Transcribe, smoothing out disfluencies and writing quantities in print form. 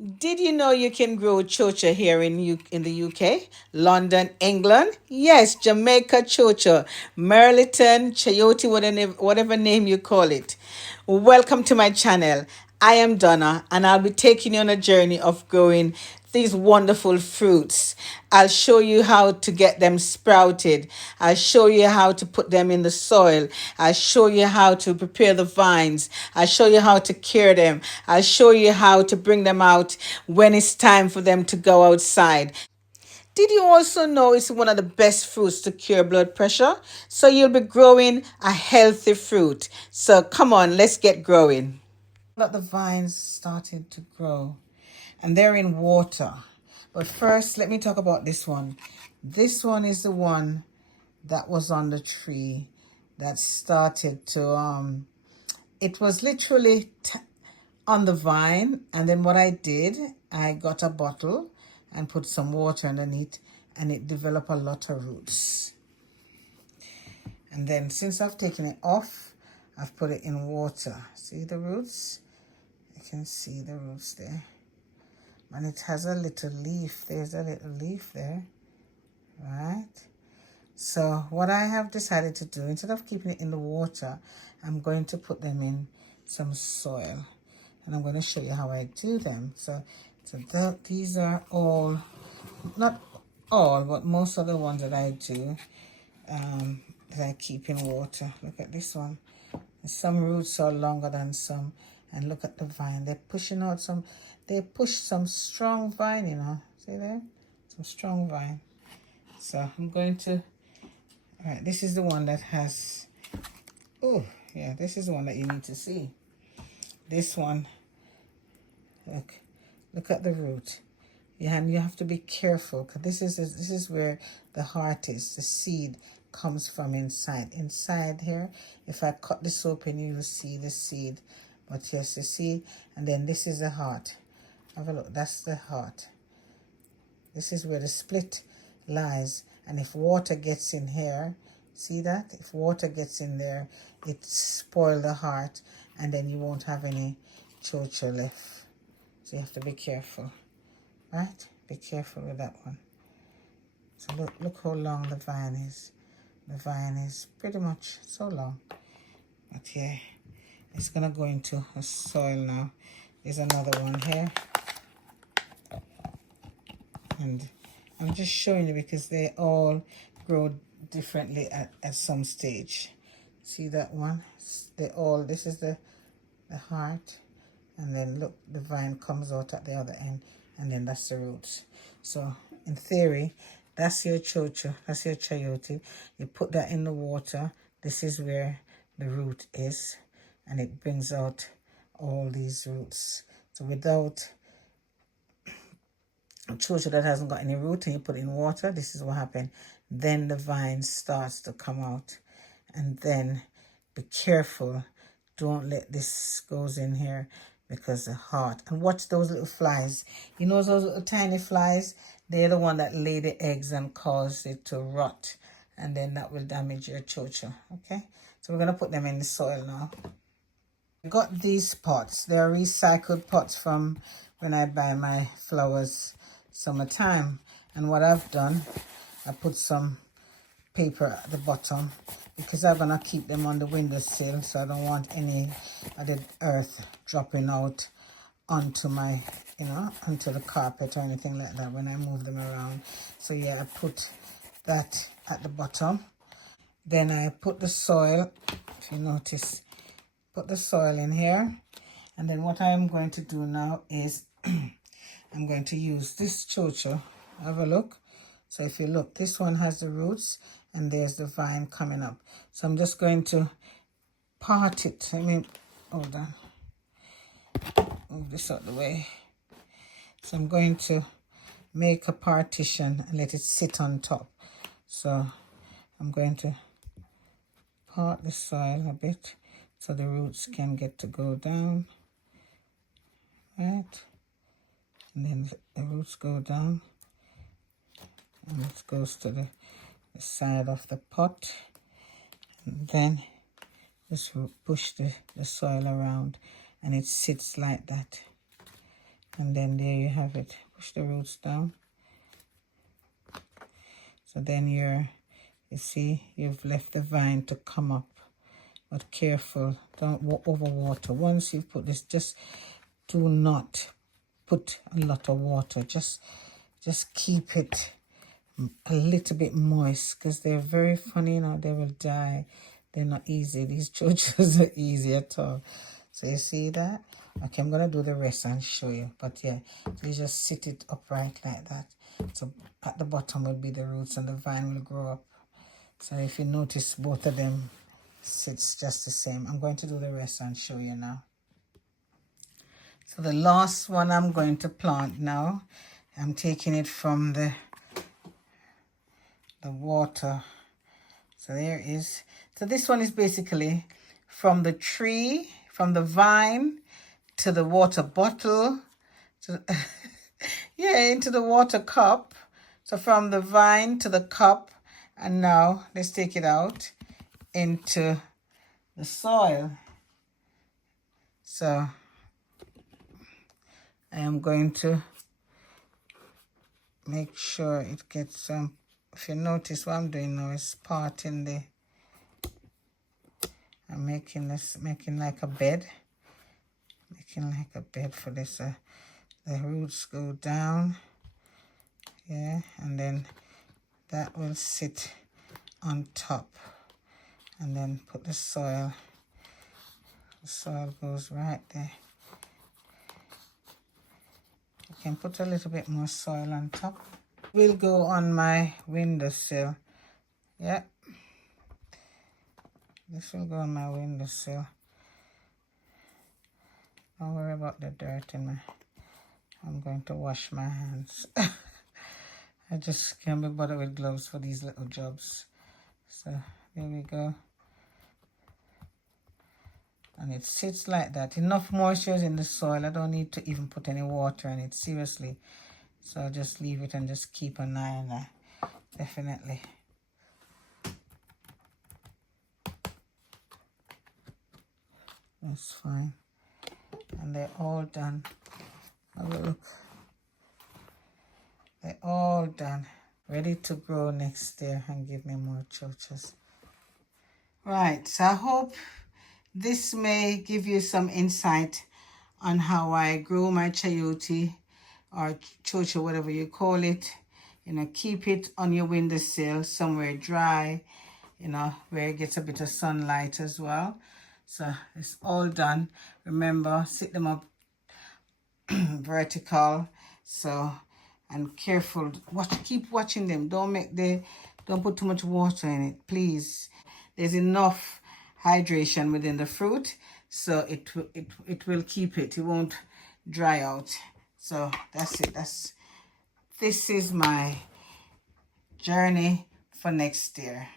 Did you know you can grow chocha here in the UK, London, England? Yes, Jamaica chocha, Merliton, Chayote, whatever name you call it. Welcome to my channel. I am Donna, and I'll be taking you on a journey of growing these wonderful fruits. I'll show you how to get them sprouted. I'll show you how to put them in the soil. I'll show you how to prepare the vines. I'll show you how to care them. I'll show you how to bring them out when it's time for them to go outside. Did you also know it's one of the best fruits to cure blood pressure? So you'll be growing a healthy fruit. So come on, let's get growing. Let the vines started to grow, and they're in water. But first, let me talk about this one. This one is the one that was on the tree that started to it was literally on the vine, and then what I did, I got a bottle and put some water underneath, and it developed a lot of roots. And then since I've taken it off, I've put it in water. See the roots? You can see the roots there. And it has a little leaf. There's a little leaf there. Right? So what I have decided to do, instead of keeping it in the water, I'm going to put them in some soil. And I'm going to show you how I do them. So these are all, not all, but most of the ones that I do, that I keep in water. Look at this one. Some roots are longer than some. And look at the vine. They're pushing out some, they push some strong vine, you know. See there? Some strong vine. So I'm going to, all right, this is the one that has, oh, yeah, this is the one that you need to see. This one, look at the root. Yeah, and you have to be careful, because this is where the heart is. The seed comes from inside. Inside here, if I cut this open, you'll see the seed. But yes, you see, and then this is the heart. Have a look, that's the heart. This is where the split lies. And if water gets in here, see that? If water gets in there, it spoils the heart, and then you won't have any chocha left. So you have to be careful. Right? Be careful with that one. So look how long the vine is. The vine is pretty much so long. But yeah, it's going to go into a soil now. There's another one here. And I'm just showing you because they all grow differently at some stage. See that one? They all, this is the heart. And then look, the vine comes out at the other end, and then that's the roots. So in theory, that's your chocha, that's your chayote. You put that in the water. This is where the root is, and it brings out all these roots. So without a chocha that hasn't got any root and you put it in water, this is what happened. Then the vine starts to come out. And then be careful. Don't let this goes in here, because the heart. And watch those little flies. You know those little tiny flies? They're the one that lay the eggs and cause it to rot. And then that will damage your chocha. Okay? So we're going to put them in the soil now. I got these pots. They're recycled pots from when I buy my flowers summertime. And what I've done, I put some paper at the bottom, because I'm gonna keep them on the windowsill, so I don't want any of the earth dropping out onto my, you know, onto the carpet or anything like that when I move them around. So yeah, I put that at the bottom. Then I put the soil, if you notice, put the soil in here. And then what I'm going to do now is I'm going to use this chocha. Have a look. So if you look, this one has the roots, and there's the vine coming up. So I'm just going to part it. I mean, hold on. Move this out the way. So I'm going to make a partition and let it sit on top. So I'm going to part the soil a bit so the roots can get to go down. Right? And then the roots go down. And it goes to the side of the pot. And then just push the soil around, and it sits like that. And then there you have it. Push the roots down. So then you see, you've left the vine to come up. But careful, don't overwater. Once you put this, just do not put a lot of water. Just keep it a little bit moist, because they're very funny, you know, they will die. They're not easy. These chochos are easy at all. So you see that? Okay, I'm going to do the rest and show you. But yeah, so you just sit it upright like that. So at the bottom will be the roots and the vine will grow up. So if you notice, both of them sits just the same. I'm going to do the rest and show you now. So the last one I'm going to plant now, I'm taking it from the water. So there is. So this one is basically from the tree, from the vine to the water bottle, to yeah, into the water cup. So from the vine to the cup, and now let's take it out into the soil. So I am going to make sure it gets some. If you notice, what I'm doing now is parting the. I'm making like a bed. Making like a bed for this. The roots go down. Yeah, and then that will sit on top. And then put the soil. The soil goes right there. You can put a little bit more soil on top. Will go on my windowsill. Yeah. This will go on my windowsill. Don't worry about the dirt in my... I'm going to wash my hands. I just can't be bothered with gloves for these little jobs. So there we go. And it sits like that. Enough moisture is in the soil. I don't need to even put any water in it, seriously. So I'll just leave it and just keep an eye on that. Definitely. That's fine. And they're all done. Have a look. They're all done. Ready to grow next year and give me more chochos. Right, so I hope this may give you some insight on how I grow my chayote or chocho, whatever you call it. You know, keep it on your windowsill, somewhere dry, you know, where it gets a bit of sunlight as well. So it's all done. Remember, sit them up vertical. So, and careful, keep watching them. Don't put too much water in it, please. There's enough hydration within the fruit, so it will keep it. It won't dry out. So that's it. This is my journey for next year.